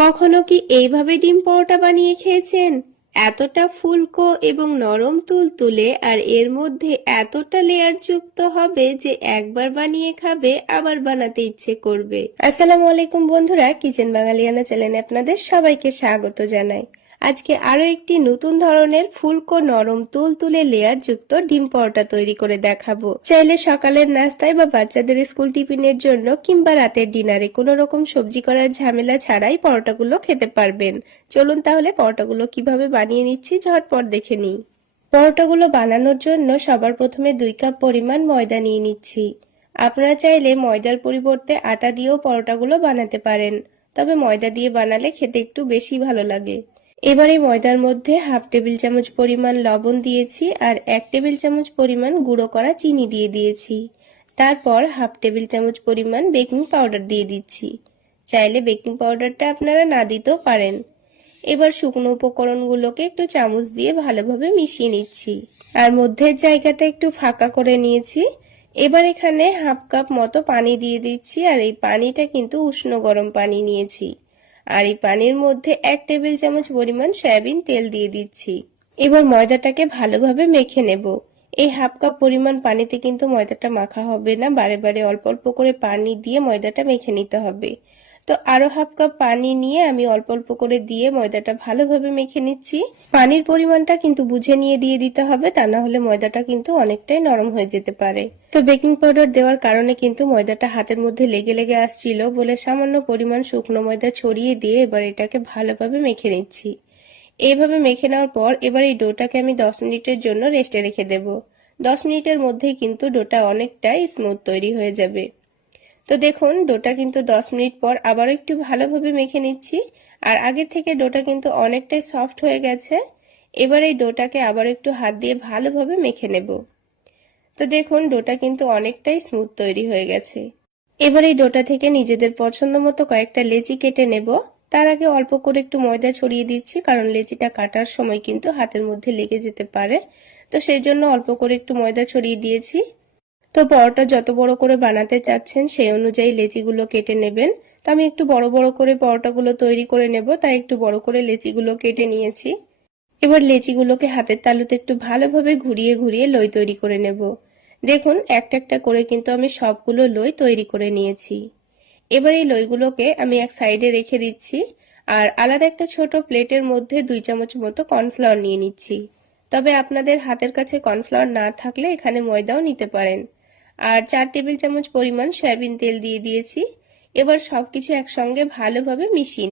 কখনো কি এইভাবে ডিম পরোটা বানিয়ে খেয়েছেন? এতটা ফুলকো এবং নরম তুলতুলে আর এর মধ্যে এতটা লেয়ার যুক্ত হবে যে একবার বানিয়ে খাবে আবার বানাতে ইচ্ছে করবে। আসসালামু আলাইকুম বন্ধুরা, কিচেন বাঙালিয়ানা চ্যানেলে আপনাদের সবাইকে স্বাগত জানাই। আজকে আরো একটি নতুন ধরনের ফুলকো নরম তুলতুলে লেয়ার যুক্ত ডিম পরোটা তৈরি করে দেখাবো। চাইলে সকালের নাস্তায় বা বাচ্চাদের স্কুল টিফিনের জন্য কিংবা রাতের ডিনারে কোনো রকম সবজি করার ঝামেলা ছাড়াই পরোটাগুলো খেতে পারবেন। চলুন তাহলে পরোটাগুলো কিভাবে বানিয়ে নিচ্ছি ঝটপট দেখে নিই। পরোটাগুলো বানানোর জন্য সবার প্রথমে 2 কাপ পরিমাণ ময়দা নিয়ে নিচ্ছি। আপনারা চাইলে ময়দার পরিবর্তে আটা দিয়েও পরোটাগুলো বানাতে পারেন, তবে ময়দা দিয়ে বানালে খেতে একটু বেশি ভালো লাগে। এবারে ময়দার মধ্যে হাফ টেবিল চামচ পরিমাণ লবণ দিয়েছি আর 1 টেবিল চামচ পরিমাণ গুঁড়ো করা চিনি দিয়ে দিয়েছি। তারপর হাফ টেবিল চামচ পরিমাণ বেকিং পাউডার দিয়ে দিচ্ছি। চাইলে বেকিং পাউডারটা আপনারা না দিতেও পারেন। এবার শুকনো উপকরণগুলোকে একটু চামচ দিয়ে ভালোভাবে মিশিয়ে নিচ্ছি আর মধ্যের জায়গাটা একটু ফাঁকা করে নিয়েছি। এবার এখানে হাফ কাপ মতো পানি দিয়ে দিচ্ছি আর এই পানিটা কিন্তু উষ্ণ গরম পানি নিয়েছি। আর এই পানির মধ্যে 1 টেবিল চামচ পরিমাণ সয়াবিন তেল দিয়ে দিচ্ছি। এবার ময়দাটাকে ভালোভাবে মেখে নেব। এই হাফ কাপ পরিমাণ পানিতে কিন্তু ময়দাটা মাখা হবে না, বারে বারে অল্প অল্প করে পানি দিয়ে ময়দাটা মেখে নিতে হবে। তো আরো হাফ কাপ পানি নিয়ে আমি অল্প অল্প করে দিয়ে ময়দাটা ভালোভাবে মেখে নিচ্ছি। পানির পরিমাণটা কিন্তু বুঝে নিয়ে দিয়ে দিতে হবে, তা না হলে ময়দাটা কিন্তু অনেকটাই নরম হয়ে যেতে পারে। তো বেকিং পাউডার দেওয়ার কারণে কিন্তু ময়দাটা হাতের মধ্যে লেগে লেগে আসছিল বলে সামান্য পরিমাণ শুকনো ময়দা ছড়িয়ে দিয়ে এবার এটাকে ভালোভাবে মেখে নিচ্ছি। এইভাবে মেখে নেওয়ার পর এবার এই ডোটাকে আমি 10 মিনিটের জন্য রেস্টে রেখে দেব। 10 মিনিটের মধ্যেই কিন্তু ডোটা অনেকটাই স্মুথ তৈরি হয়ে যাবে। তো দেখুন ডোটা কিন্তু 10 মিনিট পর আবার একটু ভালোভাবে মেখে নিচ্ছি আর আগের থেকে ডোটা কিন্তু অনেকটাই সফট হয়ে গেছে। এবার এই ডোটাকে আবার একটু হাত দিয়ে ভালোভাবে মেখে নেব। তো দেখুন ডোটা কিন্তু অনেকটাই স্মুথ তৈরি হয়ে গেছে। এবার এই ডোটা থেকে নিজেদের পছন্দ মতো কয়েকটা লেচি কেটে নেব। তার আগে অল্প করে একটু ময়দা ছড়িয়ে দিচ্ছি, কারণ লেচিটা কাটার সময় কিন্তু হাতের মধ্যে লেগে যেতে পারে। তো সেই জন্য অল্প করে একটু ময়দা ছড়িয়ে দিয়েছি। তো পরোটা যত বড় করে বানাতে চাচ্ছেন সেই অনুযায়ী লেচিগুলো কেটে নেবেন। তো আমি একটু বড় বড় করে পরোটাগুলো তৈরি করে নেব, তাই একটু বড় করে লেচিগুলো কেটে নিয়েছি। এবার লেচিগুলোকে হাতের তালুতে একটু ভালোভাবে ঘুরিয়ে ঘুরিয়ে লই তৈরি করে নেব। দেখুন একটা একটা করে কিন্তু আমি সবগুলো লই তৈরি করে নিয়েছি। এবার এই লইগুলোকে আমি এক সাইডে রেখে দিচ্ছি আর আলাদা একটা ছোট প্লেটের মধ্যে 2 চামচ মতো কর্নফ্লাওয়ার নিয়ে নিচ্ছি। তবে আপনাদের হাতের কাছে কর্নফ্লাওয়ার না থাকলে এখানে ময়দাও নিতে পারেন। আর 4 টেবিল চামচ পরিমাণ সয়াবিন তেল দিয়ে দিয়েছি। এবার সবকিছু একসঙ্গে ভালোভাবে মিশিয়ে